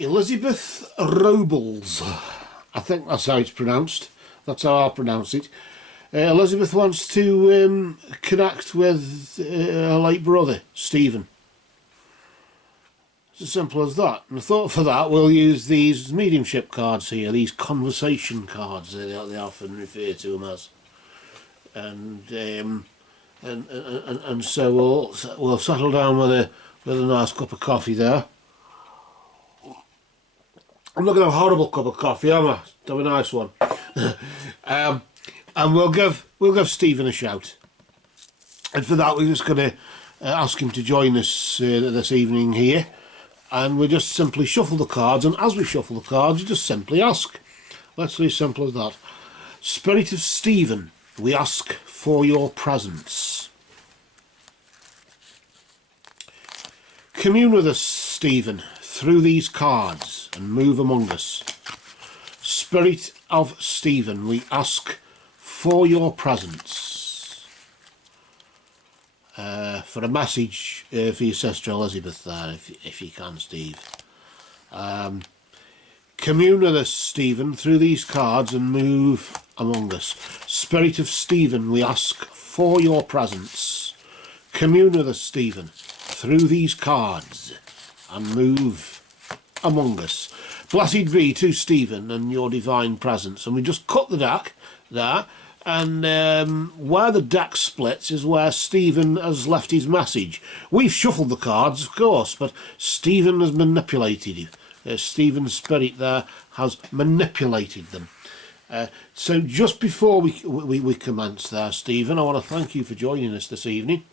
Elizabeth Robles, I think that's how it's pronounced. That's how I'll pronounce it. Elizabeth wants to connect with her late brother, Stephen. It's as simple as that. And I thought for that we'll use these mediumship cards here, these conversation cards they often refer to them as. And so we'll settle down with a nice cup of coffee there. I'm not going to have a horrible cup of coffee, am I? Have a nice one. And we'll give Stephen a shout. And for that, we're just going to ask him to join us this evening here. And we just simply shuffle the cards. And as we shuffle the cards, you just simply ask. Let's be as simple as that. Spirit of Stephen, we ask for your presence. Commune with us, Stephen, through these cards and move among us. Spirit of Stephen, we ask for your presence. For a message for your sister Elizabeth there, if you can, Steve. Commune with us, Stephen, through these cards and move among us. Spirit of Stephen, we ask for your presence. Commune with us, Stephen, through these cards and move among us. Blessed be to Stephen and your divine presence. And we just cut the deck there, and where the deck splits is where Stephen has left his message. We've shuffled the cards, of course, but Stephen has manipulated it. Stephen's spirit there has manipulated them. So just before we commence there, Stephen, I want to thank you for joining us this evening.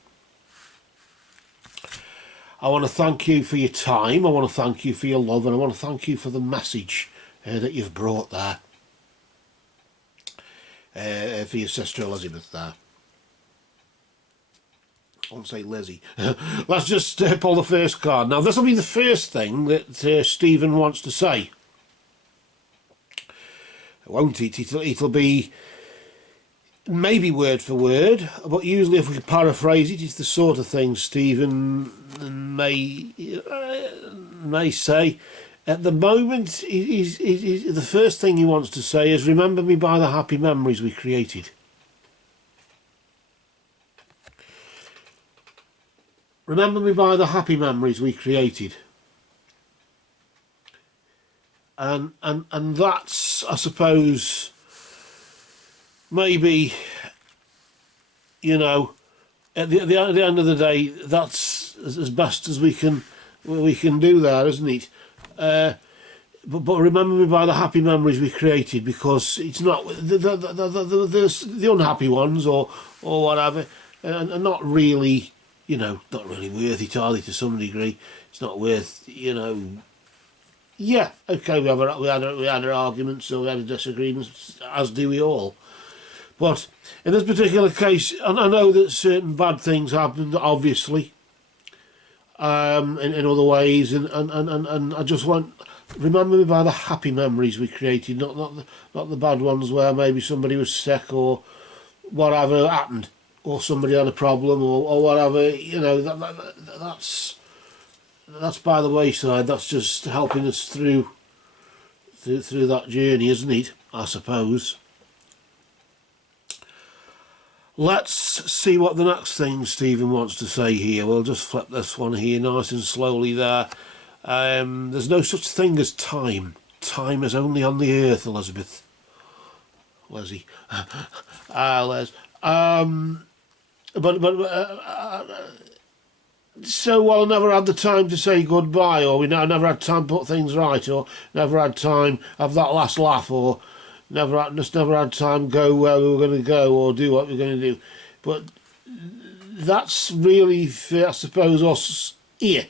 I want to thank you for your time, I want to thank you for your love, and I want to thank you for the message that you've brought there for your sister Elizabeth there. I won't say Lizzie. Let's just pull the first card. Now this will be the first thing that Stephen wants to say. Won't it? It'll be maybe word for word, but usually if we could paraphrase it, it's the sort of thing Stephen may say. At the moment, the first thing he wants to say is, remember me by the happy memories we created. Remember me by the happy memories we created. And that's, I suppose, maybe, you know, at the end of the day, that's as best as we can do there, isn't it? But remember me by the happy memories we created, because it's not the unhappy ones or whatever, and not really, you know, not really worth it, are they, to some degree? It's not worth, you know. Yeah, okay, we had our arguments, or we had disagreements, as do we all. But in this particular case, and I know that certain bad things happened, obviously, in other ways, and I just want, remember me by the happy memories we created, not the bad ones where maybe somebody was sick or whatever happened, or somebody had a problem or whatever. You know, that's by the wayside. That's just helping us through that journey, isn't it? I suppose. Let's see what the next thing Stephen wants to say here. We'll just flip this one here nice and slowly there. There's no such thing as time. Time is only on the earth, Elizabeth. Lizzie. Les. So, well, I never had the time to say goodbye, or I never had time to put things right, or never had time have that last laugh, or never had time go where we were going to go, or do what we were going to do. But that's really, for, I suppose, us here,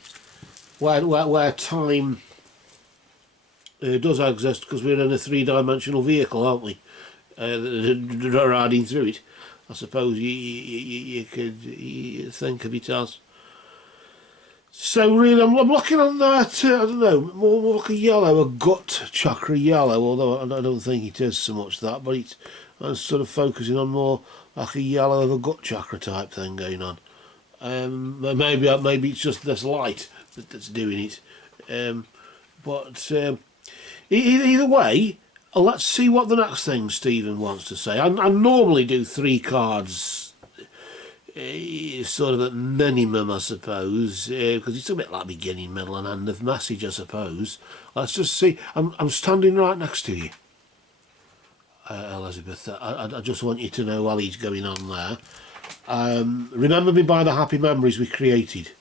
where time does exist, because we're in a three-dimensional vehicle, aren't we? Riding through it. I suppose you could think of it as. So really, I'm looking on that, I don't know, more like a yellow, a gut chakra yellow, although I don't think it is so much that, but I'm sort of focusing on more like a yellow of a gut chakra type thing going on. Maybe it's just this light that's doing it. But either way, let's see what the next thing Stephen wants to say. I normally do 3 cards, sort of at minimum, I suppose, because it's a bit like beginning, middle and end of message, I suppose. Let's just see. I'm standing right next to you, Elizabeth. I just want you to know while he's going on there. Remember me by the happy memories we created.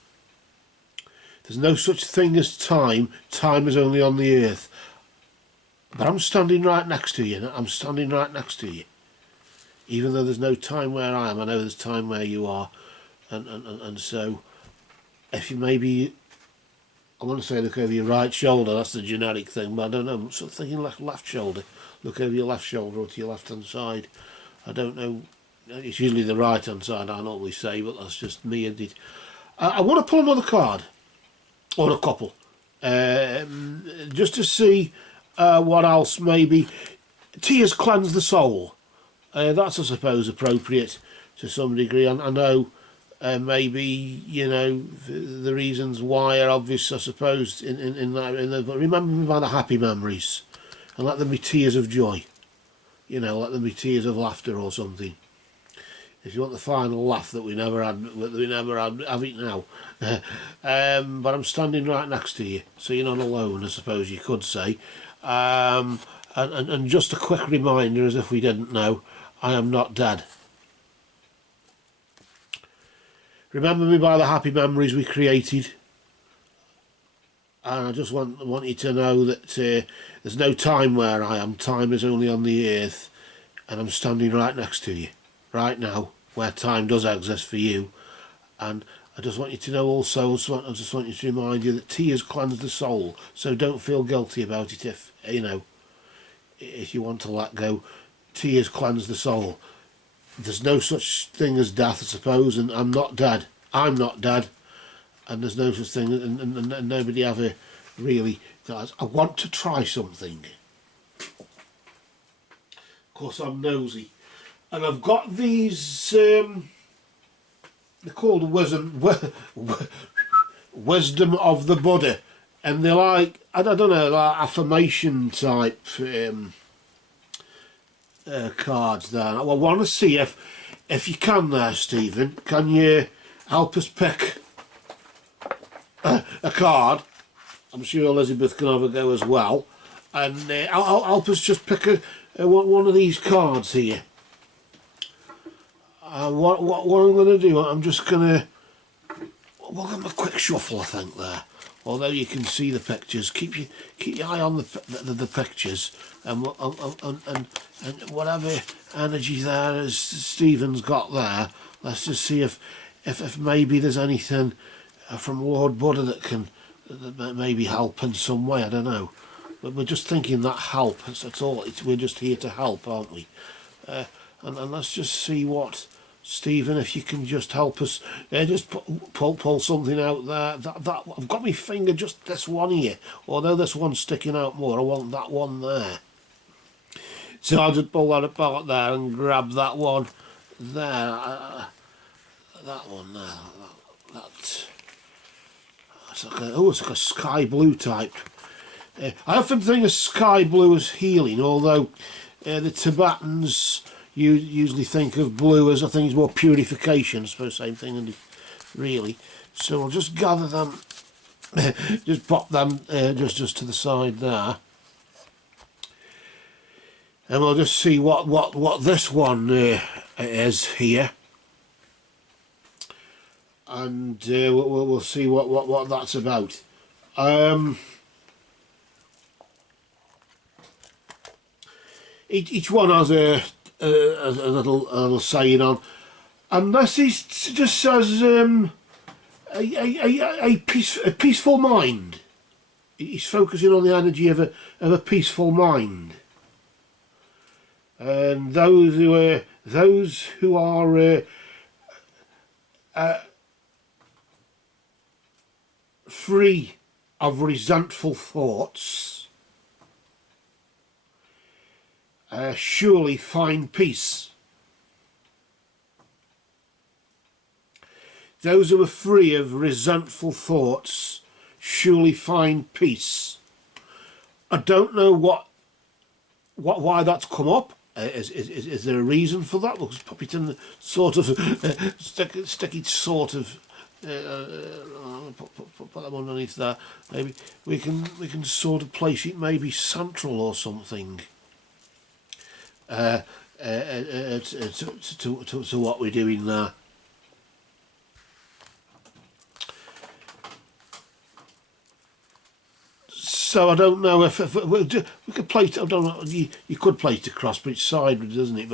There's no such thing as time. Time is only on the earth. But I'm standing right next to you. I'm standing right next to you. Even though there's no time where I am, I know there's time where you are. And so, if you maybe, I want to say look over your right shoulder, that's the generic thing, but I don't know, I'm sort of thinking left shoulder. Look over your left shoulder or to your left hand side. I don't know, it's usually the right hand side I normally say, but that's just me, isn't it? I want to pull another card, or a couple, just to see what else maybe. Tears cleanse the soul. That's, I suppose, appropriate to some degree. I know maybe, you know, the reasons why are obvious, I suppose, in that. But remember me by the happy memories, and let them be tears of joy. You know, let them be tears of laughter or something. If you want the final laugh that we never had, have it now. But I'm standing right next to you, so you're not alone, I suppose you could say. And just a quick reminder, as if we didn't know, I am not dead. Remember me by the happy memories we created. And I just want you to know that there's no time where I am. Time is only on the earth. And I'm standing right next to you, right now, where time does exist for you. And I just want you to know also, I just want you to remind you that tears cleanse the soul. So don't feel guilty about it if, you know, if you want to let go. Tears cleanse the soul. There's no such thing as death, I suppose, and I'm not dead. I'm not dead. And there's no such thing, and nobody ever really does. I want to try something. Of course, I'm nosy. And I've got these, they're called Wisdom of the Buddha. And they're like, I don't know, like affirmation type cards there. I want to see if you can there, Stephen, can you help us pick a card? I'm sure Elizabeth can have a go as well. And I'll help us just pick one of these cards here. What I'm going to do, I'm just going to, we'll give them a quick shuffle, I think, there. Although you can see the pictures, keep your eye on the pictures, and whatever energy there as Stephen's got there. Let's just see if maybe there's anything from Lord Buddha that maybe help in some way. I don't know, but we're just thinking that help. That's all. We're just here to help, aren't we? And let's just see what. Stephen, if you can just help us, just pull something out there. That I've got my finger just this one here. Although this one's sticking out more, I want that one there. So I'll just pull that apart there and grab that one there. That one there. That's like it's like a sky blue type. I often think of sky blue as healing, although the Tibetans. You usually think of blue as, I think, it's more purification. I suppose same thing, really. So I'll just gather them, just pop them just to the side there, and we'll just see what this one is here, and we'll see what that's about. Each one has a little saying on, and this just says a peaceful mind. He's focusing on the energy of a peaceful mind, and those who are free of resentful thoughts surely find peace. Those who are free of resentful thoughts surely find peace. I don't know why that's come up. Is there a reason for that? We'll just pop it in the sort of stick it sort of put them underneath there. Maybe we can sort of place it maybe central or something. To what we're doing there. So I don't know if we could plate. I don't know. You could plate across, but it's sideways, doesn't it?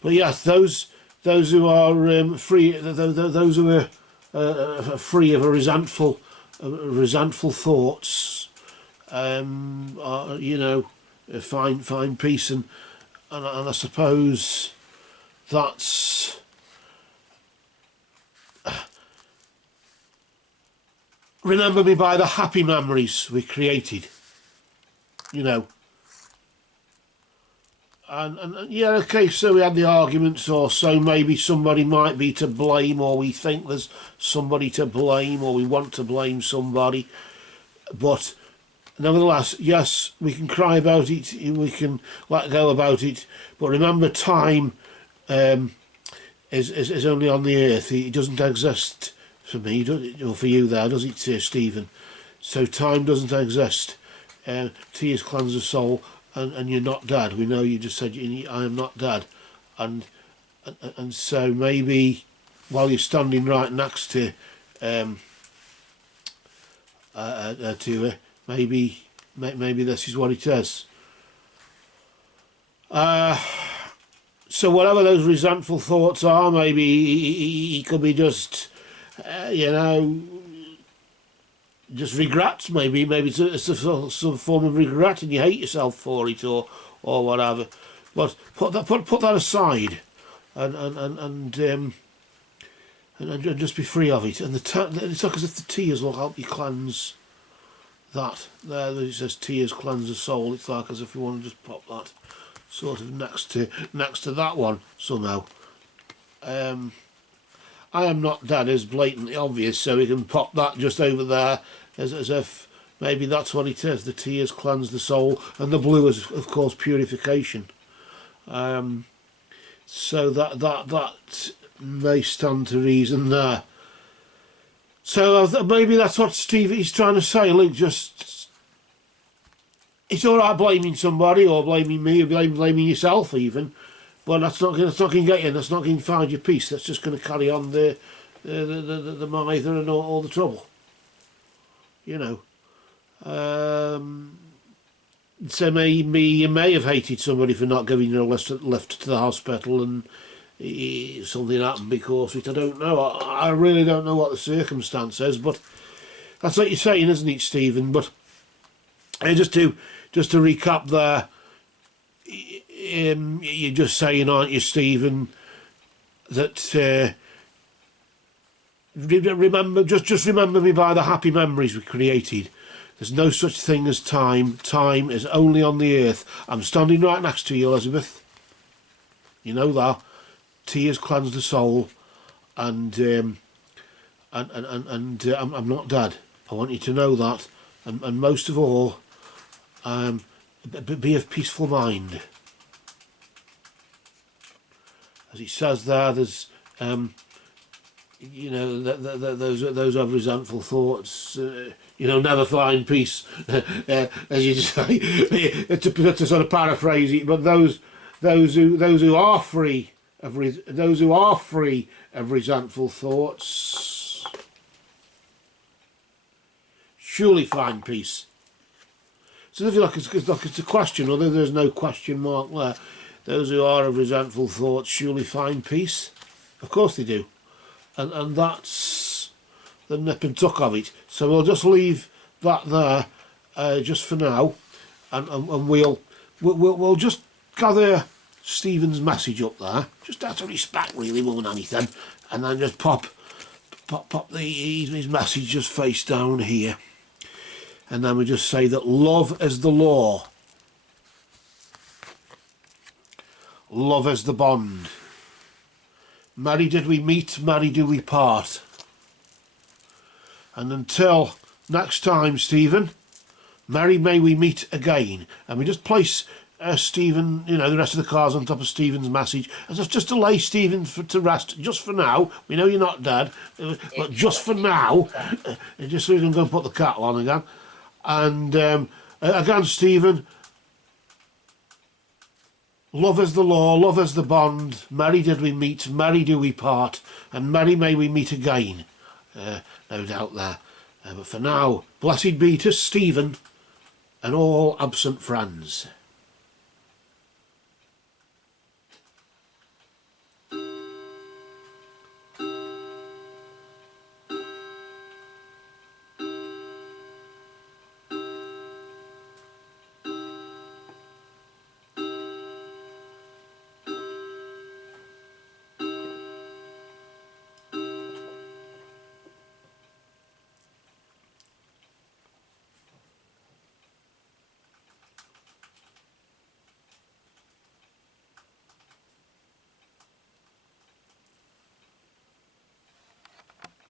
But yes, those who are free, those who are free of a resentful thoughts, are, you know, find peace, and I suppose that's. Remember me by the happy memories we created, you know. And yeah, okay, so we had the arguments, or so maybe somebody might be to blame, or we think there's somebody to blame, or we want to blame somebody. But nevertheless, yes, we can cry about it, we can let go about it, but remember, time is only on the earth. It doesn't exist for me, or for you there, does it, Stephen? So time doesn't exist. Tears cleanse the soul, and you're not dead. We know you just said, I am not dead. And so maybe while you're standing right next to her, maybe this is what it is. So whatever those resentful thoughts are, maybe he could be just, you know, just regrets. Maybe it's some form of regret, and you hate yourself for it, or whatever. But put that aside, and just be free of it. And it's like as if the tears will help you cleanse that. There it says tears cleanse the soul. It's like as if you want to just pop that sort of next to that one somehow. I am not dead is blatantly obvious, so we can pop that just over there as if maybe that's what it is. The tears cleanse the soul, and the blue is of course purification. So that may stand to reason there. So maybe that's what Steve is trying to say. Look, just it's all right blaming somebody, or blaming me, or blaming yourself even. But that's not going to get you. That's not going to find your peace. That's just going to carry on the mither and all the trouble. You know. So maybe you may have hated somebody for not giving you a lift to the hospital, and something happened because of it. I don't know. I really don't know what the circumstance is, but that's what you're saying, isn't it, Stephen? But just to recap there. You're just saying, aren't you, Stephen, that remember, just remember me by the happy memories we created. There's no such thing as time. Time is only on the earth. I'm standing right next to you, Elizabeth. You know that. Tears cleanse the soul, and I'm not dead. I want you to know that, and most of all, be of peaceful mind. As it says there, there's, you know, those have resentful thoughts. You know, never find peace, as you say. to sort of paraphrase it, but those who are free of resentful thoughts surely find peace. So if you look, it's a question, although there's no question mark there. Those who are of resentful thoughts surely find peace. Of course they do. And that's the nip and tuck of it. So we'll just leave that there just for now. And we'll just gather Stephen's message up there. Just out of respect, really, more than anything. And then just pop his message just face down here. And then we just say that love is the law. Love is the bond. Merry did we meet, merry do we part. And until next time, Stephen, Merry may we meet again. And we just place Stephen, you know, the rest of the cards on top of Stephen's message, as if just to lay Stephen to rest, just for now. We know you're not dead, but just for now, just so we can go and put the kettle on again. And again, Stephen, love is the law, love is the bond, merry did we meet, merry do we part, and merry may we meet again. No doubt there. But for now, blessed be to Stephen and all absent friends.